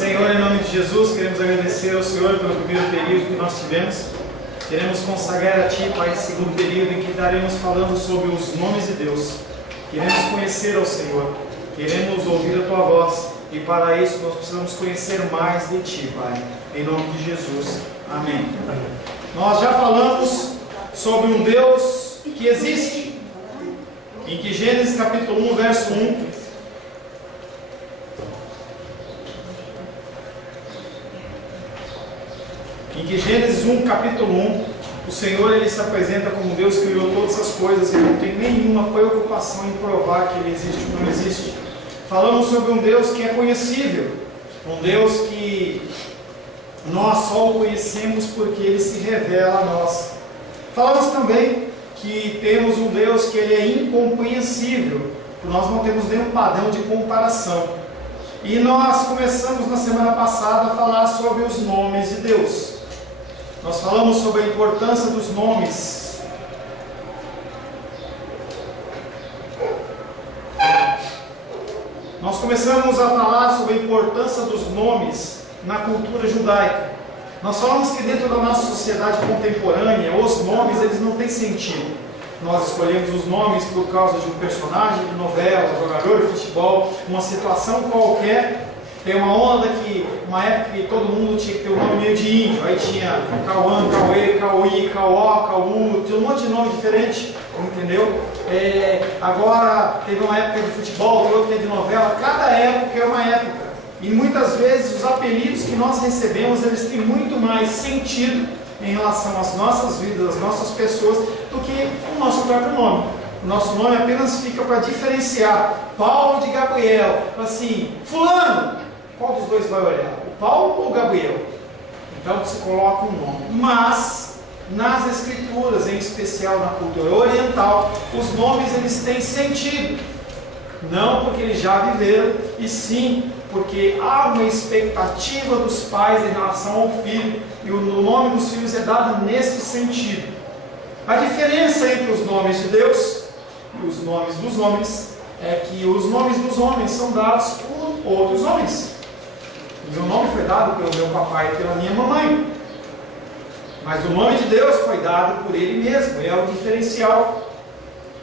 Senhor, em nome de Jesus, queremos agradecer ao Senhor pelo primeiro período que nós tivemos. Queremos consagrar a Ti, Pai, esse segundo período em que estaremos falando sobre os nomes de Deus. Queremos conhecer ao Senhor, queremos ouvir a Tua voz e para isso nós precisamos conhecer mais de Ti, Pai. Em nome de Jesus. Amém. Nós já falamos sobre um Deus que existe, em que Gênesis capítulo 1, verso 1, em que Gênesis 1, capítulo 1, o Senhor ele se apresenta como Deus que criou todas as coisas e não tem nenhuma preocupação em provar que Ele existe ou não existe. Falamos sobre um Deus que é conhecível, um Deus que nós só o conhecemos porque Ele se revela a nós. Falamos também que temos um Deus que Ele é incompreensível, nós não temos nenhum padrão de comparação. E nós começamos na semana passada a falar sobre os nomes de Deus. Nós falamos sobre a importância dos nomes. Nós começamos a falar sobre a importância dos nomes na cultura judaica. Nós falamos que dentro da nossa sociedade contemporânea, os nomes eles não têm sentido. Nós escolhemos os nomes por causa de um personagem de novela, jogador de futebol, uma situação qualquer. Tem uma onda que, uma época que todo mundo tinha que ter um nome meio de índio. Aí tinha Cauã, Cauê, Cauí, Cauó, Cauú, tinha um monte de nome diferente, entendeu? Agora teve uma época de futebol, tem outra de novela. Cada época é uma época. E muitas vezes os apelidos que nós recebemos, eles têm muito mais sentido em relação às nossas vidas, às nossas pessoas, do que o nosso próprio nome. O nosso nome apenas fica para diferenciar Paulo de Gabriel. Assim, fulano, qual dos dois vai olhar? O Paulo ou o Gabriel? Então você coloca um nome. Mas, nas escrituras, em especial na cultura oriental, os nomes eles têm sentido. Não porque eles já viveram, e sim porque há uma expectativa dos pais em relação ao filho, e o nome dos filhos é dado nesse sentido. A diferença entre os nomes de Deus e os nomes dos homens é que os nomes dos homens são dados por outros homens. O meu nome foi dado pelo meu papai e pela minha mamãe, mas o nome de Deus foi dado por Ele mesmo, é o diferencial.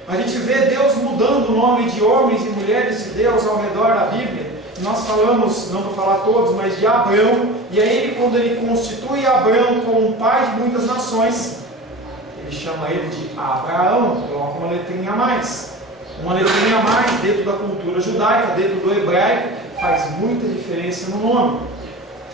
A gente vê Deus mudando o nome de homens e mulheres de Deus ao redor da Bíblia. Nós falamos, não vou falar todos, mas de Abraão, e aí quando ele constitui Abraão como um pai de muitas nações, ele chama ele de Abraão, coloca uma letrinha a mais. Uma letrinha a mais dentro da cultura judaica, dentro do hebraico, faz muita diferença no nome.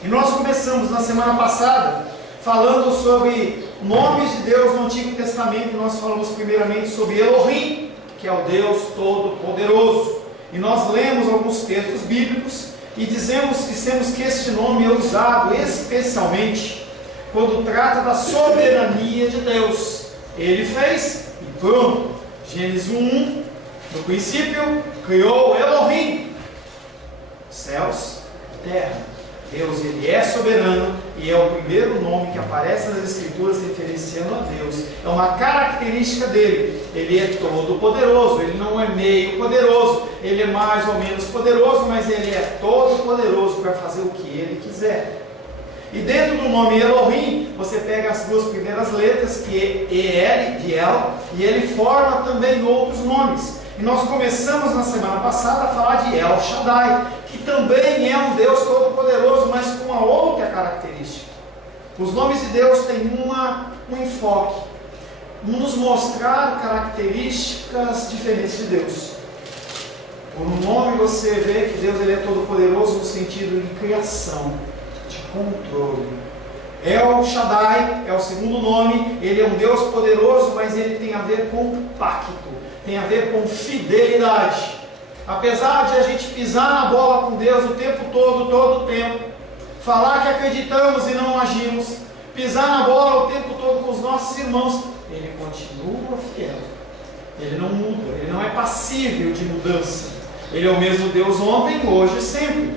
E nós começamos na semana passada falando sobre nomes de Deus no Antigo Testamento. Nós falamos primeiramente sobre Elohim, que é o Deus Todo-Poderoso. E nós lemos alguns textos bíblicos e dissemos que este nome é usado especialmente quando trata da soberania de Deus. Ele fez e pronto. Gênesis 1:1, no princípio criou Elohim, céus e terra. Deus ele é soberano e é o primeiro nome que aparece nas Escrituras referenciando a Deus. É uma característica dele. Ele é todo poderoso, ele não é meio poderoso, ele é mais ou menos poderoso, mas ele é todo poderoso para fazer o que ele quiser. E dentro do nome Elohim, você pega as duas primeiras letras, que é de El, e ele forma também outros nomes. E nós começamos na semana passada a falar de El Shaddai, que também é um Deus todo-poderoso, mas com uma outra característica. Os nomes de Deus têm um enfoque, nos mostrar características diferentes de Deus. Por um nome você vê que Deus ele é todo-poderoso no sentido de criação, de controle. El Shaddai é o segundo nome, ele é um Deus poderoso, mas ele tem a ver com pacto, tem a ver com fidelidade. Apesar de a gente pisar na bola com Deus o tempo todo o tempo, falar que acreditamos e não agimos, pisar na bola o tempo todo com os nossos irmãos, ele continua fiel, ele não muda, ele não é passível de mudança, ele é o mesmo Deus ontem, hoje e sempre.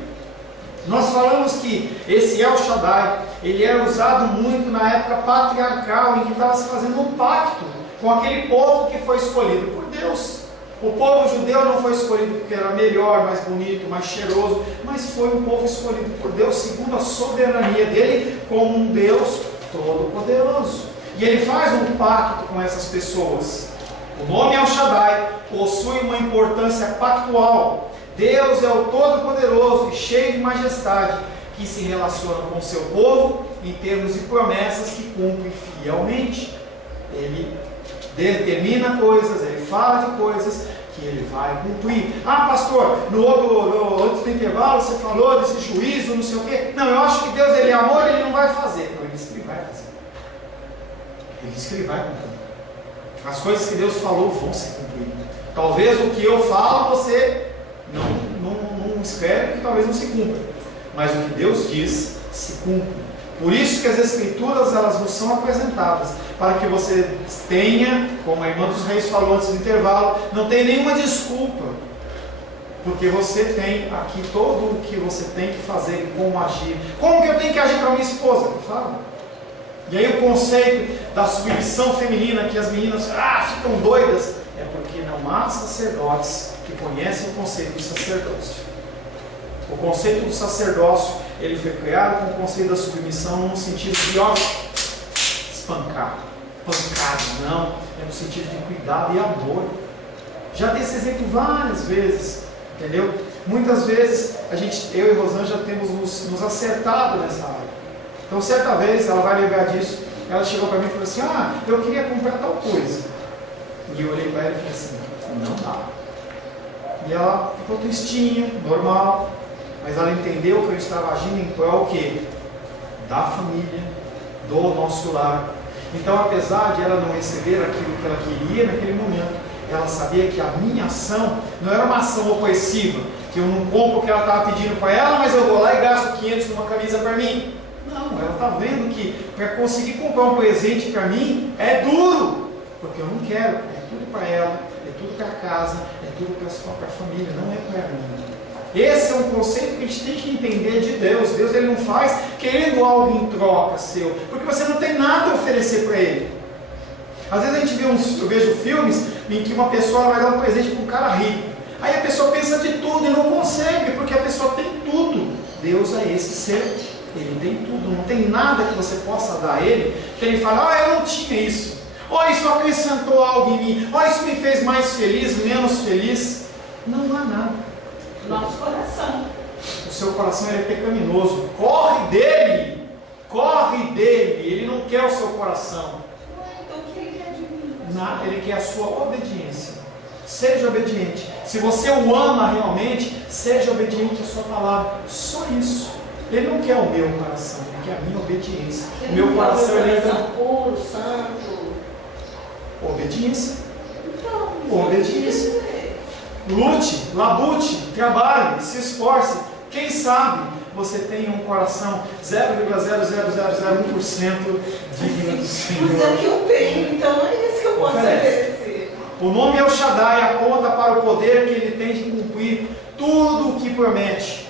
Nós falamos que esse El Shaddai, ele era usado muito na época patriarcal, em que estava se fazendo um pacto com aquele povo que foi escolhido por Deus. O povo judeu não foi escolhido porque era melhor, mais bonito, mais cheiroso, mas foi um povo escolhido por Deus segundo a soberania dele como um Deus todo-poderoso. E ele faz um pacto com essas pessoas. O nome El Shaddai possui uma importância pactual. Deus é o Todo-Poderoso e cheio de majestade, que se relaciona com o seu povo em termos de promessas que cumpre fielmente. Ele determina coisas, ele fala de coisas que ele vai cumprir. Ah, pastor, antes do intervalo você falou desse juízo, não sei o quê. Não, eu acho que Deus, ele é amor, ele não vai fazer. Não, ele disse que ele vai fazer. Ele disse que ele vai cumprir. As coisas que Deus falou vão se cumprir. Talvez o que eu falo você não espere, que talvez não se cumpra. Mas o que Deus diz se cumpre. Por isso que as Escrituras elas nos são apresentadas, para que você tenha, como a irmã dos Reis falou antes do intervalo, não tem nenhuma desculpa, porque você tem aqui todo o que você tem que fazer e como agir. Como que eu tenho que agir para minha esposa? Eu falo. E aí o conceito da submissão feminina, que as meninas ficam doidas, é porque não há sacerdotes que conhecem o conceito do sacerdócio. O conceito do sacerdócio, ele foi criado com o conceito da submissão no sentido de espancar, pancada, não, é no sentido de cuidado e amor. Já dei esse exemplo várias vezes, entendeu? Muitas vezes eu e Rosângela temos nos acertado nessa área. Então certa vez, ela vai lembrar disso, ela chegou para mim e falou assim, eu queria comprar tal coisa. E eu olhei para ela e falei assim, não dá. E ela ficou tristinha, normal. Mas ela entendeu que eu estava agindo em prol o quê? Da família, do nosso lar. Então, apesar de ela não receber aquilo que ela queria naquele momento, ela sabia que a minha ação não era uma ação opressiva, que eu não compro o que ela estava pedindo para ela, mas eu vou lá e gasto 500 numa camisa para mim. Não, ela está vendo que para conseguir comprar um presente para mim é duro, porque eu não quero, é tudo para ela, é tudo para casa, é tudo para a família, não é para mim. Esse é um conceito que a gente tem que entender de Deus. Deus ele não faz querendo algo em troca seu, porque você não tem nada a oferecer para ele. Às vezes a gente eu vejo filmes em que uma pessoa vai dar um presente para um cara rico. Aí a pessoa pensa de tudo e não consegue, porque a pessoa tem tudo. Deus é esse ser, ele tem tudo, não tem nada que você possa dar a ele, que ele fala, eu não tinha isso. Isso acrescentou algo em mim. Isso me fez mais feliz, menos feliz. Não há nada. Nosso coração. O seu coração é pecaminoso. Corre dele. Ele não quer o seu coração. Então o que ele quer de mim? Ele quer a sua obediência. Seja obediente. Se você o ama realmente, seja obediente à sua palavra. Só isso. Ele não quer o meu coração, ele quer a minha obediência. O meu coração ele é puro, santo. Obediência. Então, obediência. Lute, labute, trabalhe, se esforce. Quem sabe você tem um coração 0,00001% digno do Senhor. Mas é que eu tenho, então é isso que eu posso oferecer. O nome El Shaddai aponta para o poder que ele tem de cumprir tudo o que promete.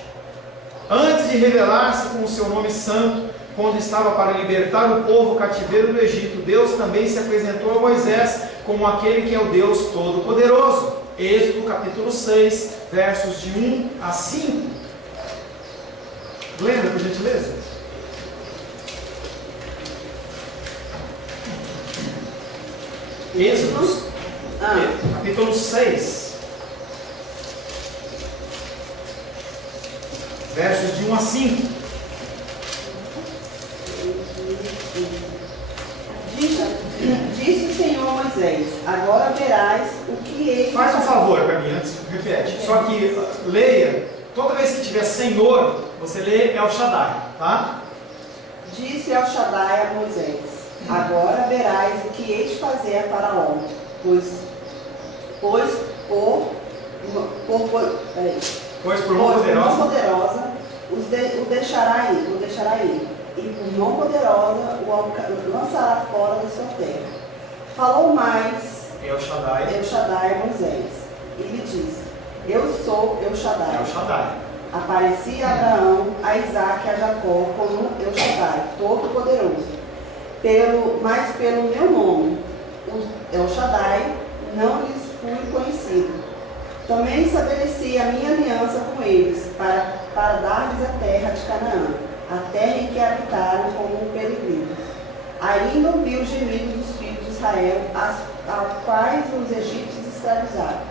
Antes de revelar-se com o seu nome santo, quando estava para libertar o povo cativeiro do Egito, Deus também se apresentou a Moisés como aquele que é o Deus Todo-Poderoso. Êxodo capítulo 6, versos de 1 a 5. Lembra, por gentileza? Êxodo capítulo 6, versos de 1 a 5. Disse o Senhor a Moisés, agora verás o que ele... Faz um favor para mim, antes, repete. Só que leia, toda vez que tiver Senhor, você lê El Shaddai, tá? Disse El Shaddai a Moisés, agora verás o que hei de fazer a Faraó, pois por mão poderosa o deixará ir, e por mão poderosa o lançará fora da sua terra. Falou mais El Shaddai a Moisés, e lhe disse, eu sou El Shaddai. Apareci a Abraão, a Isaque e a Jacó como El Shaddai, Todo-Poderoso. Mas pelo meu nome, o El Shaddai, não lhes fui conhecido. Também estabeleci a minha aliança com eles, para dar-lhes a terra de Canaã, a terra em que habitaram como peregrinos. Ainda ouvi os gemidos dos filhos de Israel, aos quais os egípcios escravizaram.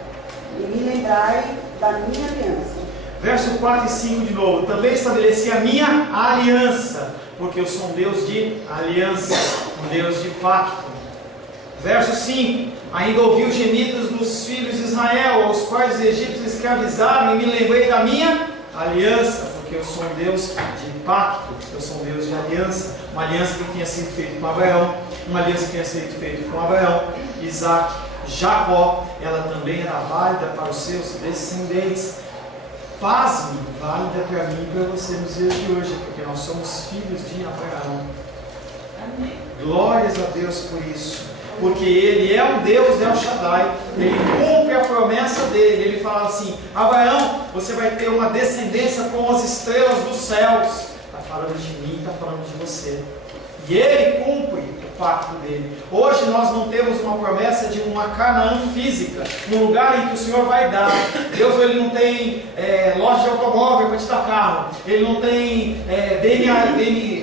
E me lembrai da minha aliança. Verso 4 e 5 de novo. Também estabeleci a minha aliança, porque eu sou um Deus de aliança, um Deus de pacto. Verso 5. Ainda ouvi os gemidos dos filhos de Israel, aos quais os egípcios escravizaram, e me lembrei da minha aliança, porque eu sou um Deus de pacto, eu sou um Deus de aliança. Uma aliança que tinha sido feita com Abraão, uma aliança que tinha sido feita com Abraão, Isaac, Jacó. Ela também era válida para os seus descendentes. Pasme, válida para mim e para você nos dias de hoje, porque nós somos filhos de Abraão. Amém. Glórias a Deus por isso, porque Ele é um Deus El Shaddai, Ele cumpre a promessa dele. Ele fala assim: Abraão, você vai ter uma descendência como as estrelas dos céus. Está falando de mim, está falando de você. E Ele cumpre o pacto dele. Hoje nós não temos uma promessa de uma Canaã física, um lugar em que o Senhor vai dar. Deus, Ele não tem loja de automóvel para te dar carro. Ele não tem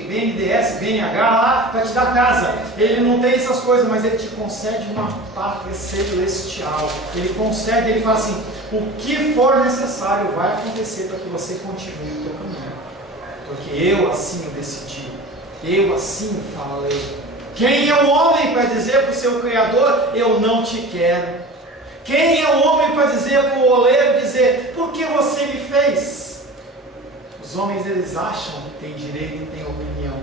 BNDES, BNH lá para te dar casa. Ele não tem essas coisas, mas Ele te concede uma pátria celestial. Ele concede, Ele fala assim: o que for necessário vai acontecer para que você continue o teu caminho. Porque eu assim o decidi. Eu assim falei. Quem é o homem para dizer para o seu Criador: eu não te quero? Quem é o homem para dizer para o oleiro, dizer: por que você me fez? Os homens, eles acham que tem direito e tem opinião,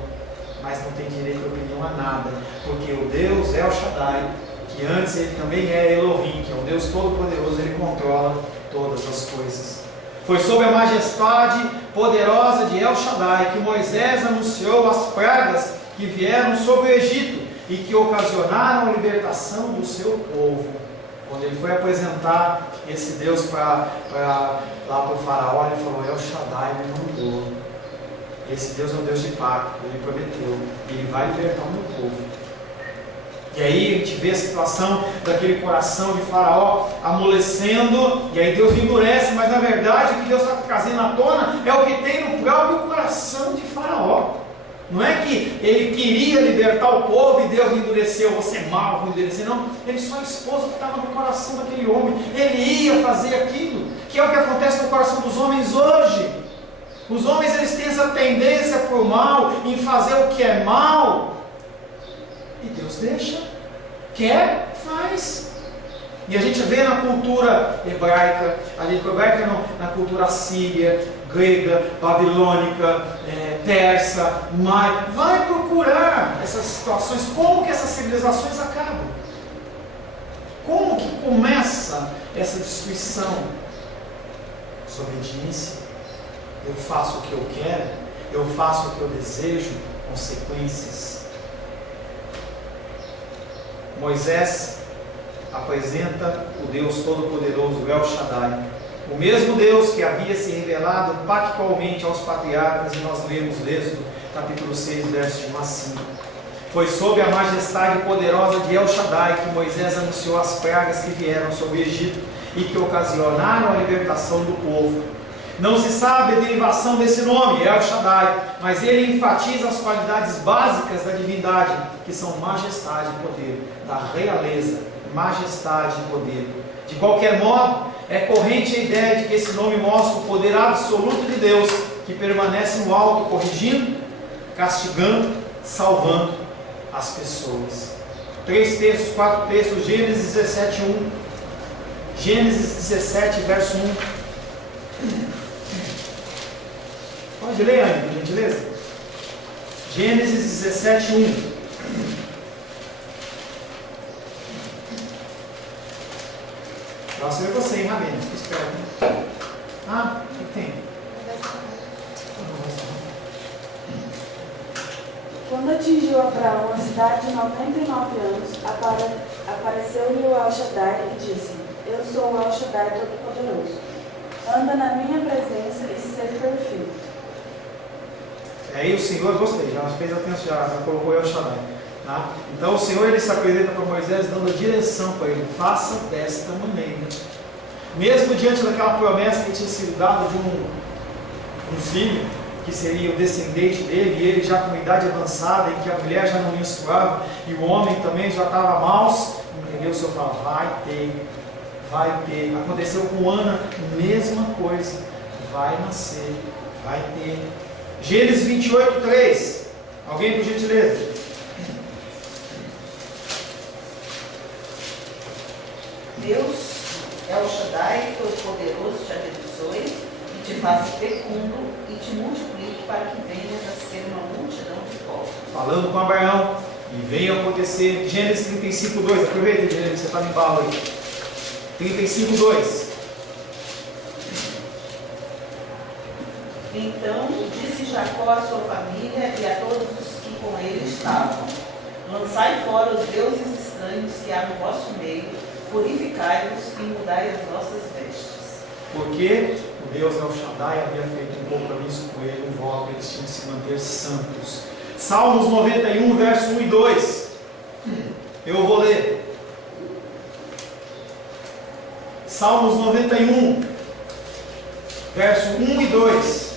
mas não tem direito e opinião a nada, porque o Deus El Shaddai, que antes Ele também é Elohim, que é um Deus todo-poderoso, Ele controla todas as coisas. Foi sob a majestade poderosa de El Shaddai que Moisés anunciou as pragas que vieram sobre o Egito e que ocasionaram a libertação do seu povo. Quando ele foi apresentar esse Deus lá para o faraó, ele falou: El Shaddai me mandou. Esse Deus é um Deus de pacto, Ele prometeu, Ele vai libertar o meu povo. E aí a gente vê a situação daquele coração de Faraó amolecendo, e aí Deus endurece, mas na verdade o que Deus está trazendo à tona é o que tem no próprio coração de Faraó. Não é que ele queria libertar o povo e Deus endureceu: você é mau, vou endurecer. Não, ele só expôs o que estava no coração daquele homem. Ele ia fazer aquilo, que é o que acontece no coração dos homens hoje. Os homens, eles têm essa tendência para o mal, em fazer o que é mal. E Deus deixa, quer, faz. E a gente vê na cultura hebraica, na cultura síria, grega, babilônica, persa, maia. Vai procurar essas situações, como que essas civilizações acabam. Como que começa essa destruição? Desobediência. Eu faço o que eu quero, eu faço o que eu desejo, consequências. Moisés apresenta o Deus Todo-Poderoso, El Shaddai, o mesmo Deus que havia se revelado pactualmente aos patriarcas, e nós lemos Êxodo, capítulo 6, versos de 1 a 5. Foi sob a majestade poderosa de El Shaddai que Moisés anunciou as pragas que vieram sobre o Egito e que ocasionaram a libertação do povo. Não se sabe a derivação desse nome, El Shaddai, mas ele enfatiza as qualidades básicas da divindade, que são majestade e poder, da realeza, majestade e poder. De qualquer modo, é corrente a ideia de que esse nome mostra o poder absoluto de Deus, que permanece no alto, corrigindo, castigando, salvando as pessoas. 4 textos, Gênesis 17, 1. Gênesis 17, verso 1. Pode ler aí, por gentileza? Gênesis 17, 1. Próximo é você, hein, Rabino? Fica esperto. Ah, o que tem? Quando atingiu Abraão a cidade de 99 anos, apareceu-lhe o El Shaddai e disse: eu sou o El Shaddai Todo-Poderoso. Anda na minha presença e seja perfeito. Aí o Senhor, gostei, já fez atenção, já colocou El Shaddai. Tá? Então o Senhor ele se apresenta para Moisés dando a direção para ele: faça desta maneira. Mesmo diante daquela promessa que tinha sido dada de um filho, que seria o descendente dele, e ele já com idade avançada, em que a mulher já não menstruava, e o homem também já estava maus, entendeu? O Senhor fala: vai ter. Aconteceu com Ana, mesma coisa, vai nascer, vai ter. Gênesis 28, 3. Alguém por gentileza? Deus El Shaddai, Todo-Poderoso, te abençoe e te faça fecundo e te multiplique para que venha a ser uma multidão de povos. Falando com Abraão, e veio acontecer. Gênesis 35, 2. Aproveita, Gênesis, você está no embalo aí. 35, 2. Então disse Jacó à sua família e a todos os que com ele estavam: lançai fora os deuses estranhos que há no vosso meio, purificai-vos e mudai as vossas vestes. Porque o Deus El Shaddai havia feito um compromisso com ele, um voto, eles tinham que se manter santos. Salmos 91, verso 1 e 2. Eu vou ler. Salmos 91, verso 1 e 2.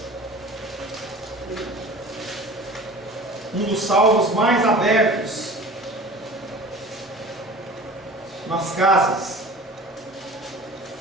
Um dos salmos mais abertos nas casas.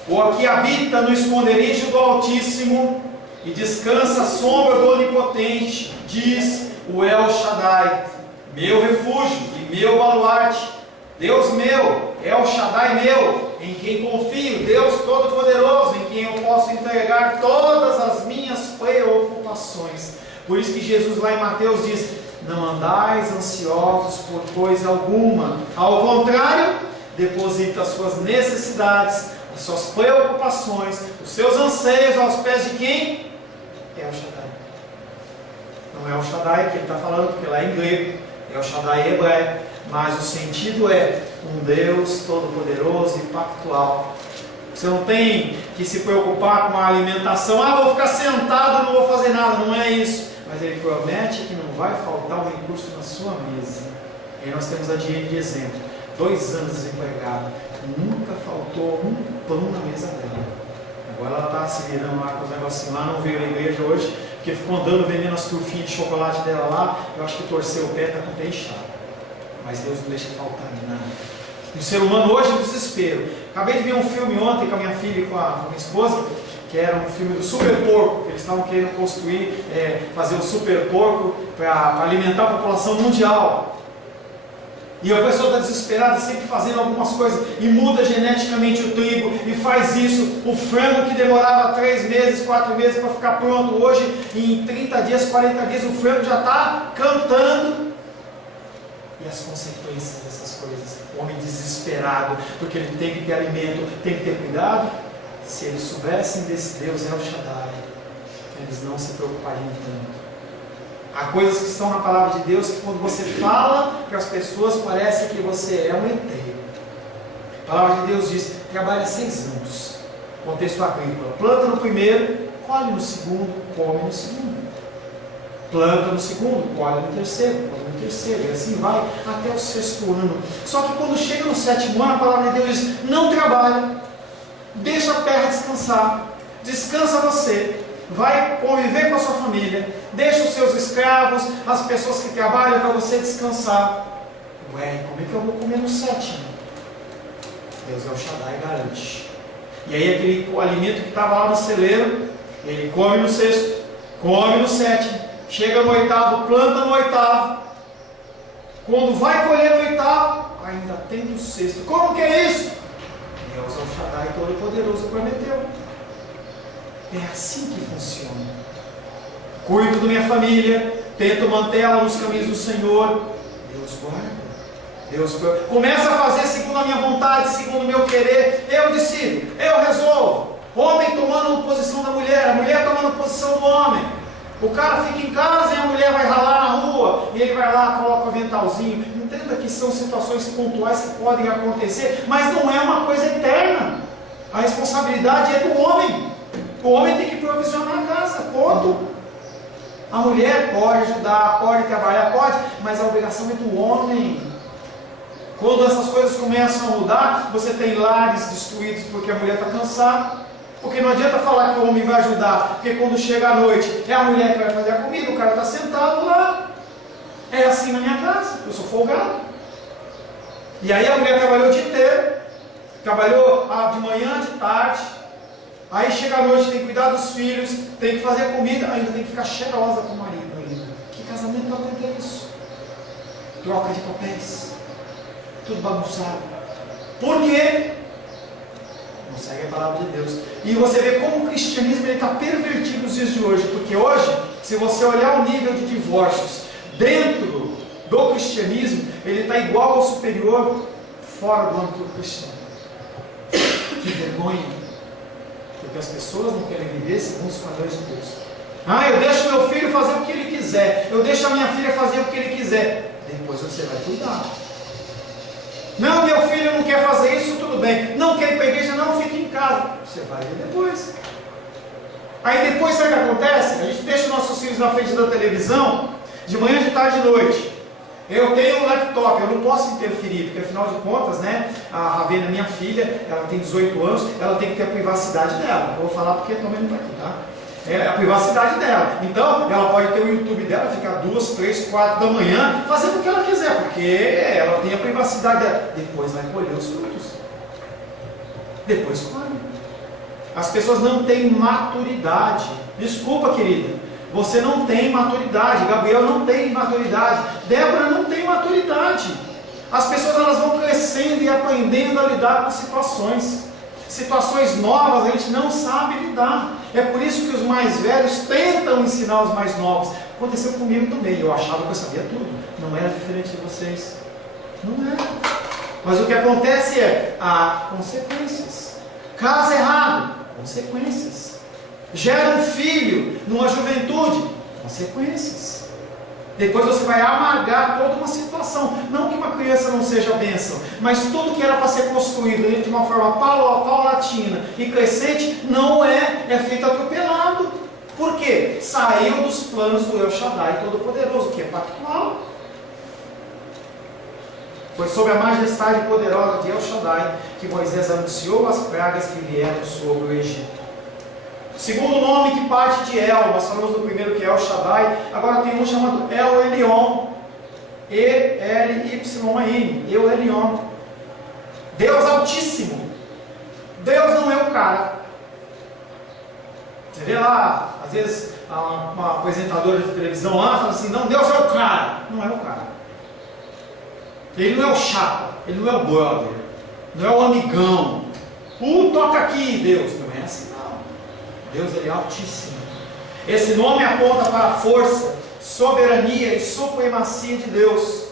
O que habita no esconderijo do Altíssimo e descansa à sombra do Onipotente, diz o El Shaddai, meu refúgio e meu baluarte, Deus meu, El Shaddai meu, em quem confio, Deus Todo-Poderoso, em quem eu posso entregar todas as minhas preocupações. Por isso que Jesus lá em Mateus diz: não andais ansiosos por coisa alguma, ao contrário, deposita as suas necessidades, as suas preocupações, os seus anseios aos pés de quem? El Shaddai. Não é El Shaddai que ele está falando, porque lá é em grego, El Shaddai é hebraico, mas o sentido é um Deus todo-poderoso e pactual. Você não tem que se preocupar com a alimentação. Vou ficar sentado, não vou fazer nada. Não é isso. Mas ele promete que não vai faltar um recurso na sua mesa. E aí nós temos a Diane de exemplo. 2 anos desempregada, nunca faltou um pão na mesa dela. Agora ela está se virando lá com os negocinhos lá, não veio à igreja hoje, porque ficou andando vendendo as trufinhas de chocolate dela lá. Eu acho que torceu o pé, está com o pé inchado. Mas Deus não deixa faltar nada. O ser humano hoje é desespero. Acabei de ver um filme ontem com a minha filha e com a minha esposa, que era um filme do Super Porco, que eles estavam querendo construir, fazer o Super Porco para alimentar a população mundial. E a pessoa está desesperada, sempre fazendo algumas coisas, e muda geneticamente o trigo, e faz isso. O frango que demorava 3 meses, 4 meses para ficar pronto, hoje em 30 dias, 40 dias, o frango já está cantando. E as consequências dessas coisas, o homem desesperado, porque ele tem que ter alimento, tem que ter cuidado. Se eles soubessem desse Deus El Shaddai, eles não se preocupariam tanto. Há coisas que estão na palavra de Deus que quando você fala para as pessoas parece que você é um ET. A palavra de Deus diz: trabalha 6 anos. Contexto agrícola: planta no primeiro, colhe no segundo, come no segundo. Planta no segundo, colhe no terceiro, come no terceiro, e assim vai até o 6º ano. Só que quando chega no 7º ano, a palavra de Deus diz: não trabalha, deixa a terra descansar, descansa você, vai conviver com a sua família, deixa os seus escravos, as pessoas que trabalham para você descansar. Ué, como é que eu vou comer no 7º? Deus El Shaddai garante. E aí aquele alimento que estava lá no celeiro, ele come no 6º, come no 7º, chega no 8º, planta no 8º. Quando vai colher no 8º, ainda tem no 6º. Como que é isso? Deus El Shaddai Todo-Poderoso prometeu. É assim que funciona. Cuido da minha família, tento manter ela nos caminhos do Senhor. Deus guarda. Deus começa a fazer segundo a minha vontade, segundo o meu querer. Eu decido, eu resolvo. Homem tomando posição da mulher, a mulher tomando posição do homem. O cara fica em casa e a mulher vai ralar na rua, e ele vai lá, coloca o aventalzinho. Entenda que são situações pontuais que podem acontecer, mas não é uma coisa eterna. A responsabilidade é do homem. O homem tem que provisionar a casa, ponto. A mulher pode ajudar, pode trabalhar, pode, mas a obrigação é do homem. Quando essas coisas começam a mudar, você tem lares destruídos porque a mulher está cansada. Porque não adianta falar que o homem vai ajudar, porque quando chega a noite é a mulher que vai fazer a comida, o cara está sentado lá. É assim na minha casa, eu sou folgado. E aí a mulher trabalhou o dia inteiro, trabalhou de manhã, de tarde, aí chega a noite, tem que cuidar dos filhos, tem que fazer comida, ainda tem que ficar cheirosa com o marido ainda. Que casamento não aguenta isso? Troca de papéis, tudo bagunçado. Por quê? Não segue a palavra de Deus. E você vê como o cristianismo está pervertido nos dias de hoje, porque hoje, se você olhar o nível de divórcios dentro do cristianismo, ele está igual ao superior fora do âmbito cristão. Que vergonha, porque as pessoas não querem viver segundo os padrões de Deus. Eu deixo meu filho fazer o que ele quiser, eu deixo a minha filha fazer o que ele quiser, depois você vai cuidar. Não, meu filho não quer fazer isso, tudo bem, não quer ir para a igreja, não, fica em casa, você vai ver depois. Aí depois sabe o que acontece? A gente deixa nossos filhos na frente da televisão, de manhã, de tarde e de noite. Eu tenho um laptop, eu não posso interferir, porque afinal de contas, né, a Ravena, minha filha, ela tem 18 anos, ela tem que ter a privacidade dela. Eu vou falar porque também não está aqui, tá? É a privacidade dela. Então, ela pode ter o YouTube dela, ficar 2, 3, 4 da manhã, fazendo o que ela quiser, porque ela tem a privacidade dela. Depois vai colher os frutos. Depois colhe. As pessoas não têm maturidade. Desculpa, querida. Você não tem maturidade, Gabriel não tem maturidade, Débora não tem maturidade. As pessoas elas vão crescendo e aprendendo a lidar com situações novas, a gente não sabe lidar. É por isso que os mais velhos tentam ensinar os mais novos. Aconteceu comigo também, eu achava que eu sabia tudo, não era diferente de vocês, não era. Mas o que acontece há consequências. Casa errado, consequências. Gera um filho numa juventude, consequências. Depois você vai amargar toda uma situação. Não que uma criança não seja bênção, mas tudo que era para ser construído de uma forma paulatina e crescente, não é feito atropelado. Por quê? Saiu dos planos do El Shaddai Todo-Poderoso, que é pactual. Foi sob a majestade poderosa de El Shaddai que Moisés anunciou as pragas que vieram sobre o Egito. Segundo nome que parte de El, nós falamos do primeiro que é El Shaddai, agora tem um chamado El Elyon, E-L-Y-N, El Elyon, Deus Altíssimo. Deus não é o cara. Você vê lá, às vezes, uma apresentadora de televisão lá fala assim, não, Deus é o cara. Não é o cara. Ele não é o chapa, ele não é o brother, não é o amigão. Toca aqui, Deus. Não é assim. Deus ele é altíssimo. Esse nome aponta para a força, soberania e supremacia de Deus.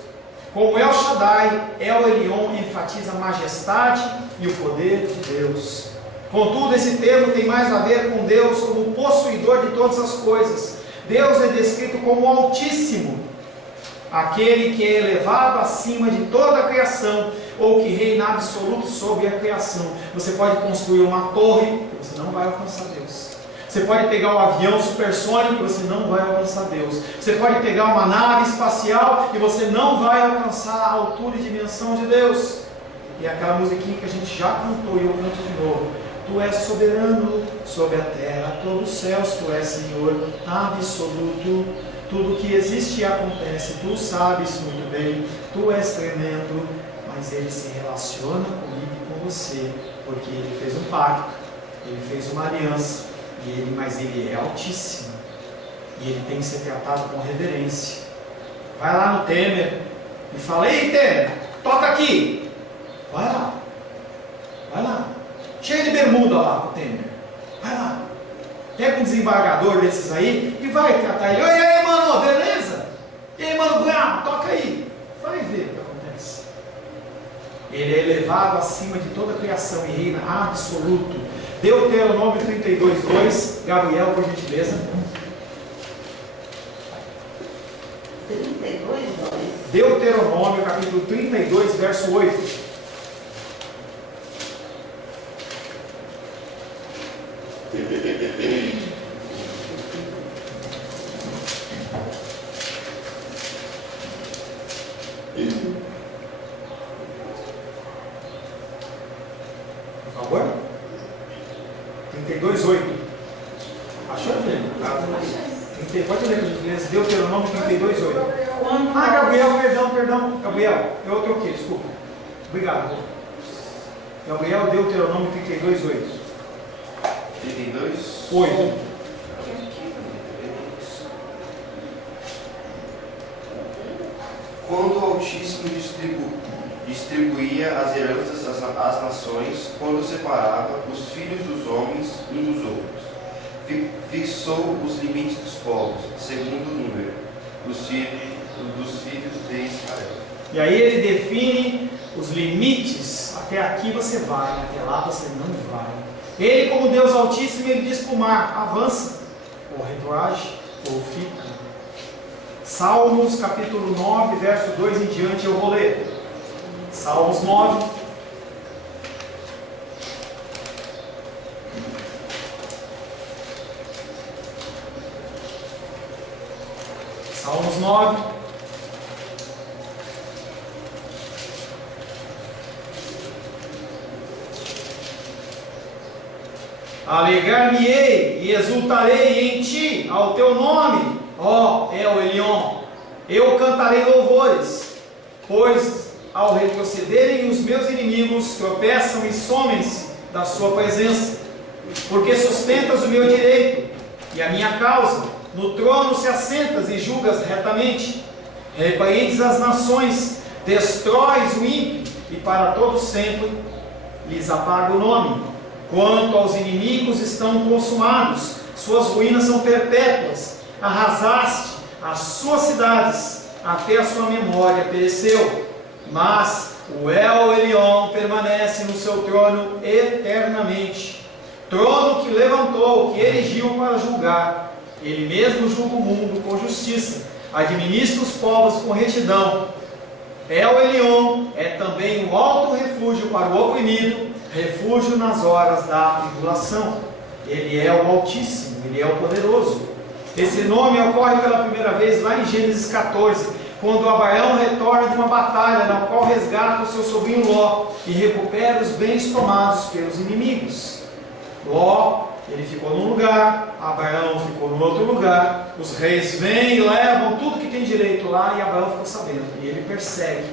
Como El Shaddai, El Elyon enfatiza a majestade e o poder de Deus. Contudo, esse termo tem mais a ver com Deus como possuidor de todas as coisas. Deus é descrito como Altíssimo, aquele que é elevado acima de toda a criação, ou que reina absoluto sobre a criação. Você pode construir uma torre, você não vai alcançar Deus. Você pode pegar um avião supersônico, você não vai alcançar Deus. Você pode pegar uma nave espacial e você não vai alcançar a altura e dimensão de Deus. E aquela musiquinha que a gente já cantou e eu canto de novo. Tu és soberano sobre a terra, todos os céus, Tu és Senhor absoluto. Tudo que existe e acontece, Tu sabes muito bem. Tu és tremendo, mas Ele se relaciona comigo e com você, porque Ele fez um pacto, Ele fez uma aliança. Mas Ele é altíssimo e Ele tem que ser tratado com reverência. Vai lá no Temer e fala, ei Temer, toca aqui. Vai lá, cheio de bermuda lá pro Temer. Vai lá, pega um desembargador desses aí e vai tratar ele. E aí mano, beleza? E aí mano, bravo, toca aí. Vai ver o que acontece. Ele é elevado acima de toda a criação e reina absoluto. Deuteronômio 32:2, Gabriel, por gentileza. 32:2. Deuteronômio, capítulo 32, verso 8. quê? Pode ler, por gentileza. Deuteronômio 32, 8. Quando Gabriel, perdão. Gabriel, eu troquei, desculpa. Obrigado. Gabriel, Deuteronômio 32, 8. 32? 8. Quando o Altíssimo distribuía as heranças às nações, quando separava os filhos dos homens uns dos outros, fixou os limites dos povos, segundo o número dos filhos de Israel. E aí ele define os limites. Até aqui você vai, até lá você não vai. Ele, como Deus Altíssimo, ele diz para o mar: avança, ou retroage, ou fica. Salmos capítulo 9, verso 2 em diante, eu vou ler. Salmos 9. Salmos 9. Alegrar-me-ei e exultarei em ti, ao teu nome, ó El Elyon. Eu cantarei louvores, pois ao retrocederem os meus inimigos, tropeçam e somem-se da sua presença. Porque sustentas o meu direito e a minha causa, no trono se assentas e julgas retamente. Repreendes as nações, destróis o ímpio, e para todo sempre lhes apaga o nome. Quanto aos inimigos estão consumados, suas ruínas são perpétuas. Arrasaste as suas cidades, até a sua memória pereceu. Mas o El Elyon permanece no seu trono eternamente. Trono que levantou, que erigiu para julgar. Ele mesmo julga o mundo com justiça, administra os povos com retidão. El Elyon é também o alto refúgio para o oprimido, refúgio nas horas da tribulação. Ele é o Altíssimo, Ele é o Poderoso. Esse nome ocorre pela primeira vez lá em Gênesis 14, quando Abraão retorna de uma batalha na qual resgata o seu sobrinho Ló e recupera os bens tomados pelos inimigos. Ló, ele ficou num lugar, Abraão ficou no outro lugar, os reis vêm e levam tudo que tem direito lá, e Abraão ficou sabendo, e ele persegue,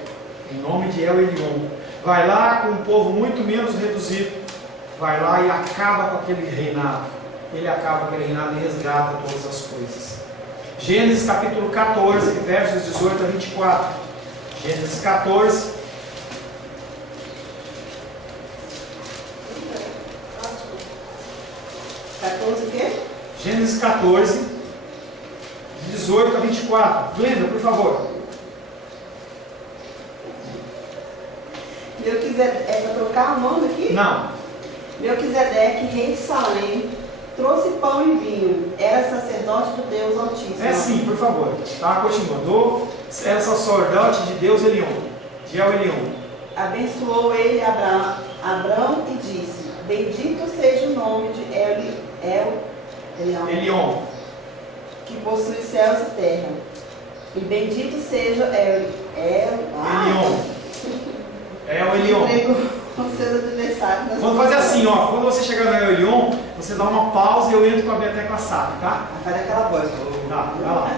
em nome de El Elyon. Vai lá com um povo muito menos reduzido, vai lá e acaba com aquele reinado. Ele acaba com aquele reinado e resgata todas as coisas. Gênesis capítulo 14, versos 18 a 24. Gênesis 14. O quê? Gênesis 14, 18 a 24. Glenda, por favor. Melquisedeque, é para trocar o nome aqui? Não. Melquisedeque, rei de Salém, trouxe pão e vinho, era sacerdote do Deus Altíssimo. É sim, por favor. Tá, continuando. Era sacerdote de Deus Elion, de El Elyon. Abençoou ele Abrão e disse: bendito seja o nome de Elion. que possui céus e terra. E bendito seja Elion. El Elyon. Entregou o seu adversário. Vamos fazer assim, ó. Quando você chegar no El Elyon, você dá uma pausa e eu entro com a minha tecla SAP, tá? Faz aquela voz. Tá, vai lá.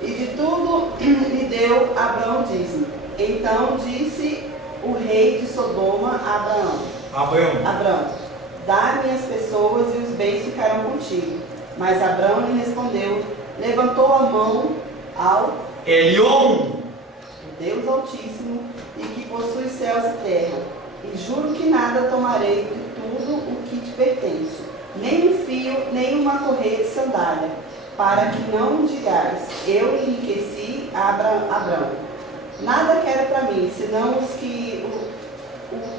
E de tudo lhe deu Abrão dízimo. Então disse o rei de Sodoma a Abrão, dá-me as pessoas e os bens ficarão contigo. Mas Abrão lhe respondeu, levantou a mão ao Elyon, Deus Altíssimo, e que possui céus e terra, e juro que nada tomarei de tudo o que te pertence, nem um fio, nem uma correia de sandália, para que não digais, eu enriqueci a Abrão. Nada quero para mim, senão o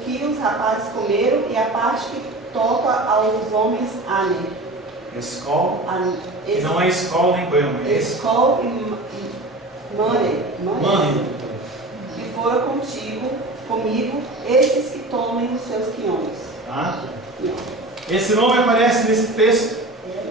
que os rapazes comeram e a parte que toca aos homens Aner. Escol, que não é escola nem banho, é Escol e Mane, que foram comigo, esses que tomem os seus quiões. Tá? Esse nome aparece nesse texto,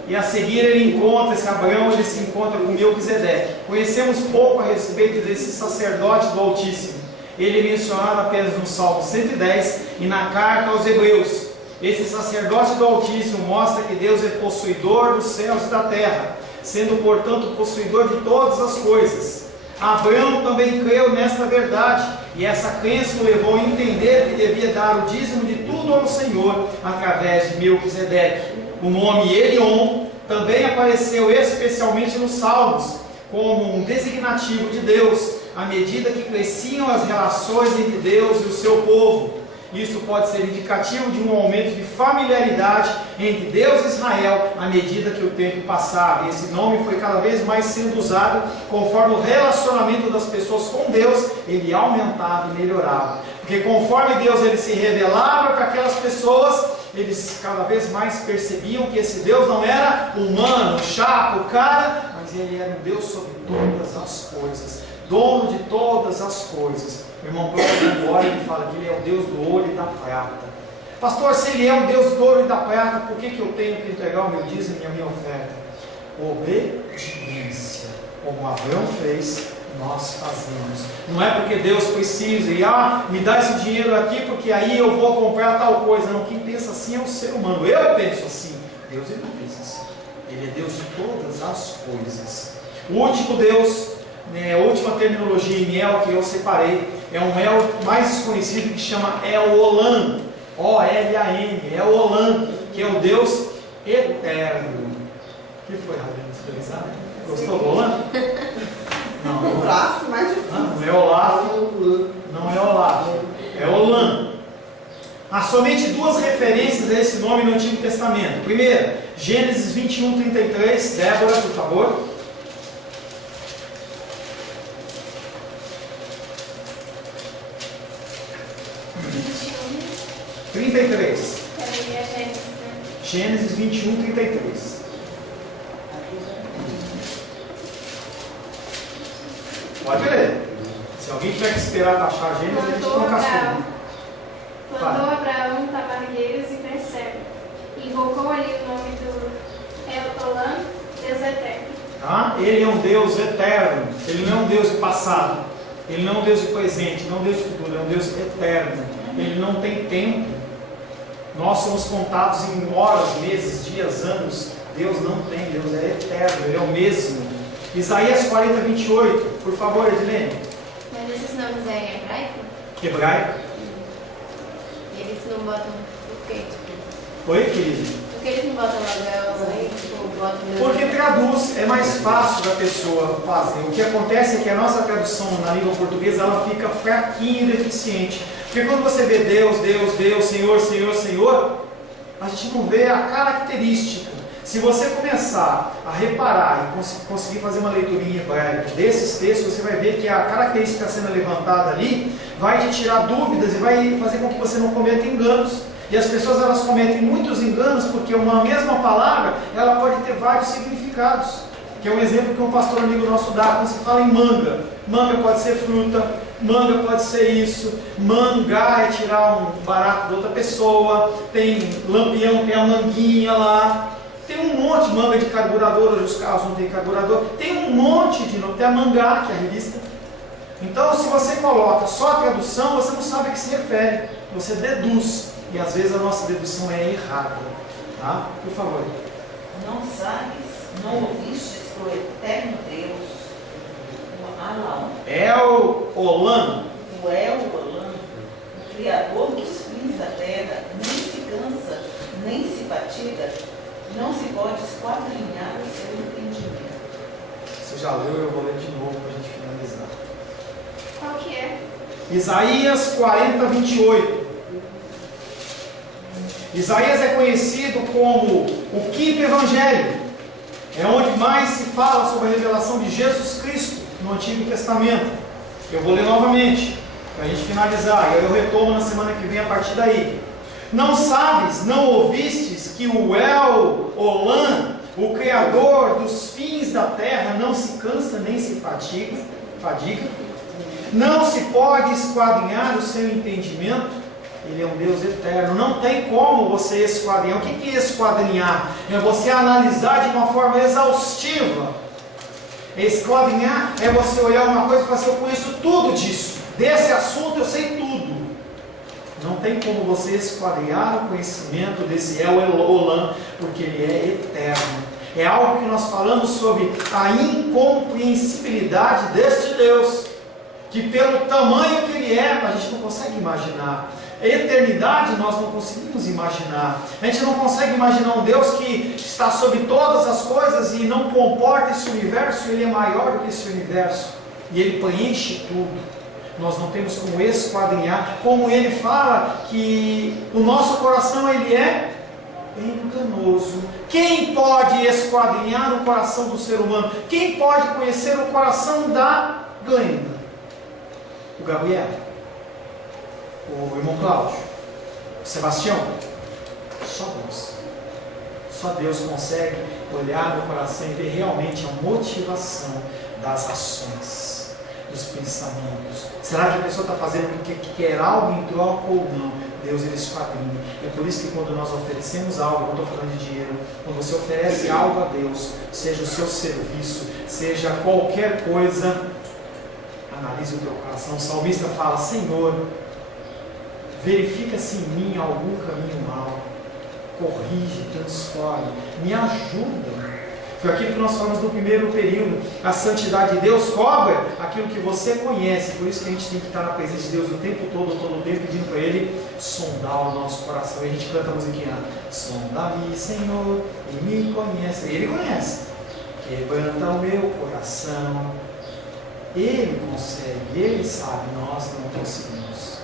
e a seguir ele encontra, esse Abraão, ele se encontra com Melquisedeque. Conhecemos pouco a respeito desse sacerdote do Altíssimo. Ele é mencionado apenas no Salmo 110 e na carta aos Hebreus. Esse sacerdote do Altíssimo mostra que Deus é possuidor dos céus e da terra, sendo, portanto, possuidor de todas as coisas. Abraão também creu nesta verdade, e essa crença o levou a entender que devia dar o dízimo de tudo ao Senhor, através de Melquisedeque. O nome Elion também apareceu especialmente nos Salmos, como um designativo de Deus, à medida que cresciam as relações entre Deus e o seu povo. Isso pode ser indicativo de um aumento de familiaridade entre Deus e Israel à medida que o tempo passava. E esse nome foi cada vez mais sendo usado conforme o relacionamento das pessoas com Deus, ele aumentava e melhorava. Porque conforme Deus ele se revelava para aquelas pessoas, eles cada vez mais percebiam que esse Deus não era humano, chato, cara, mas ele era um Deus sobre todas as coisas, dono de todas as coisas. O irmão Paulo ora e fala que ele é o Deus do ouro e da prata. Pastor, se ele é o Deus do ouro e da prata, por que eu tenho que entregar o meu dízimo e a minha oferta? Obediência. Como Abraão fez, nós fazemos. Não é porque Deus precisa e me dá esse dinheiro aqui porque aí eu vou comprar tal coisa. Não, quem pensa assim é o ser humano. Eu penso assim. Deus ele não pensa assim. Ele é Deus de todas as coisas. O último Deus, a última terminologia em El que eu separei, é um El mais desconhecido que chama El-Olam, O-L-A-M, El-Olam, que é o Deus eterno. O que foi, Rabino? Gostou do Olam? Não, Olaf, mais difícil. não é Olaf, não é Olaf, é Olam. Há somente duas referências a esse nome no Antigo Testamento. Primeira, Gênesis 21, 33, Débora, por favor. 33. Gênesis 21, 33. Pode ler. Se alguém tiver que esperar para achar Gênesis, a gente não cascou. Plantou Abraão tamargueiros e percebe, e invocou ali o nome do El-Olam, Deus eterno. Ele é um Deus eterno. Ele não é um Deus do passado. Ele não é um Deus do presente, não é um Deus do futuro, é um Deus eterno. Ele não tem tempo. Nós somos contados em horas, meses, dias, anos. Deus não tem, Deus é eterno, Ele é o mesmo. Isaías 40, 28, por favor, Edilene. Mas esses nomes é em hebraico? Hebraico. E eles não botam o quê? Oi, querido? Por que eles não botam logo aí? Botam Deus Porque eterno? traduz, é mais fácil da pessoa fazer. O que acontece é que a nossa tradução na língua portuguesa ela fica fraquinha e deficiente. Porque quando você vê Deus, Deus, Deus, Senhor, Senhor, Senhor, a gente não vê a característica. Se você começar a reparar e conseguir fazer uma leitura em hebraico desses textos, você vai ver que a característica que está sendo levantada ali vai te tirar dúvidas e vai fazer com que você não cometa enganos. E as pessoas elas cometem muitos enganos porque uma mesma palavra ela pode ter vários significados. Que é um exemplo que um pastor amigo nosso dá quando se fala em manga. Manga pode ser fruta, manga pode ser isso, mangá é tirar um barato de outra pessoa, tem lampião, tem a manguinha lá. Tem um monte de manga de carburador, hoje os carros não têm carburador. Tem um monte de nome, tem a Mangá, que é a revista. Então, se você coloca só a tradução, você não sabe a que se refere. Você deduz. E às vezes a nossa dedução é errada. Tá? Por favor. Não sabes, não ouvistes o eterno Deus, o Alaon, El-Olam. o El-Olam, o Criador dos fins da terra, nem se cansa, nem se fatiga, não se pode esquadrinhar o seu entendimento. Você já leu, eu vou ler de novo para a gente finalizar. Qual que é? Isaías 40, 28. Isaías é conhecido como o quinto evangelho. É onde mais se fala sobre a revelação de Jesus Cristo no Antigo Testamento. Eu vou ler novamente, para a gente finalizar. E aí eu retomo na semana que vem a partir daí. Não sabes, não ouvistes que o El-Olam, o Criador dos fins da terra, não se cansa nem se fadiga? Não se pode esquadrinhar o seu entendimento? Ele é um Deus eterno. Não tem como você esquadrinhar. O que é esquadrinhar? É você analisar de uma forma exaustiva. Esquadrinhar é você olhar uma coisa e falar assim, eu conheço tudo disso. Desse assunto eu sei tudo. Não tem como você esquadrinhar o conhecimento desse El Olam, porque ele é eterno. É algo que nós falamos sobre a incompreensibilidade deste Deus, que pelo tamanho que ele é, a gente não consegue imaginar. A eternidade nós não conseguimos imaginar. A gente não consegue imaginar um Deus que está sobre todas as coisas e não comporta esse universo. Ele é maior do que esse universo e ele preenche tudo. Nós não temos como esquadrinhar, como ele fala que o nosso coração ele é enganoso. Quem pode esquadrinhar o coração do ser humano? Quem pode conhecer o coração da Glenda? O Gabriel? O irmão Cláudio? O Sebastião? Só Deus. Só Deus consegue olhar no coração e ver realmente a motivação das ações, dos pensamentos. Será que a pessoa está fazendo porque quer algo em troca ou não? Deus ele esquadrinha. É por isso que quando nós oferecemos algo, não estou falando de dinheiro, quando você oferece algo a Deus, seja o seu serviço, seja qualquer coisa, analise o teu coração. O salmista fala: Senhor, verifica se em mim algum caminho mau, corrige, transforme, me ajuda. Foi aquilo que nós falamos no primeiro período. A santidade de Deus cobre aquilo que você conhece. Por isso que a gente tem que estar na presença de Deus o tempo todo o tempo, pedindo para Ele sondar o nosso coração. E a gente canta a musiquinha: sonda-me, Senhor, e me conhece. Ele conhece. Quebranta o meu coração. Ele consegue, Ele sabe, nós não conseguimos.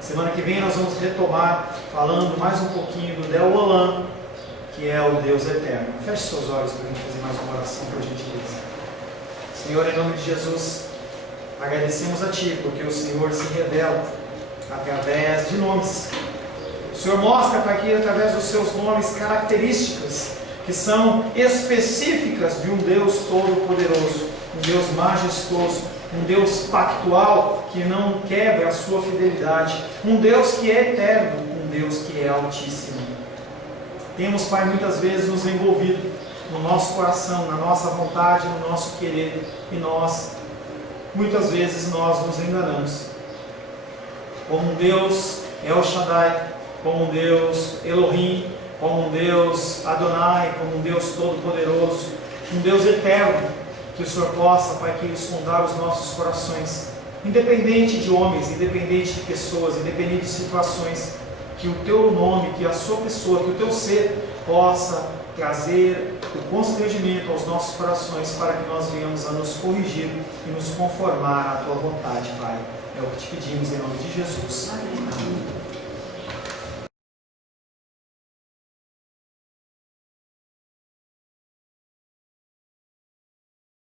Semana que vem nós vamos retomar falando mais um pouquinho do El Olam, que é o Deus eterno. Feche seus olhos para a gente fazer mais uma oração, por gentileza. Senhor, em nome de Jesus, agradecemos a Ti, porque o Senhor se revela através de nomes. O Senhor mostra para aqui, através dos seus nomes, características que são específicas de um Deus todo-poderoso, um Deus majestoso, um Deus pactual que não quebra a sua fidelidade, um Deus que é eterno, um Deus que é altíssimo. Temos, Pai, muitas vezes nos envolvido no nosso coração, na nossa vontade, no nosso querer, e muitas vezes nós nos enganamos. Como um Deus El Shaddai, como um Deus Elohim, como um Deus Adonai, como um Deus Todo-Poderoso, um Deus eterno, que o Senhor possa, Pai, que sondar os nossos corações, independente de homens, independente de pessoas, independente de situações, que o Teu nome, que a Sua pessoa, que o Teu ser possa trazer o constrangimento aos nossos corações para que nós venhamos a nos corrigir e nos conformar à Tua vontade, Pai. É o que te pedimos em nome de Jesus. Amém.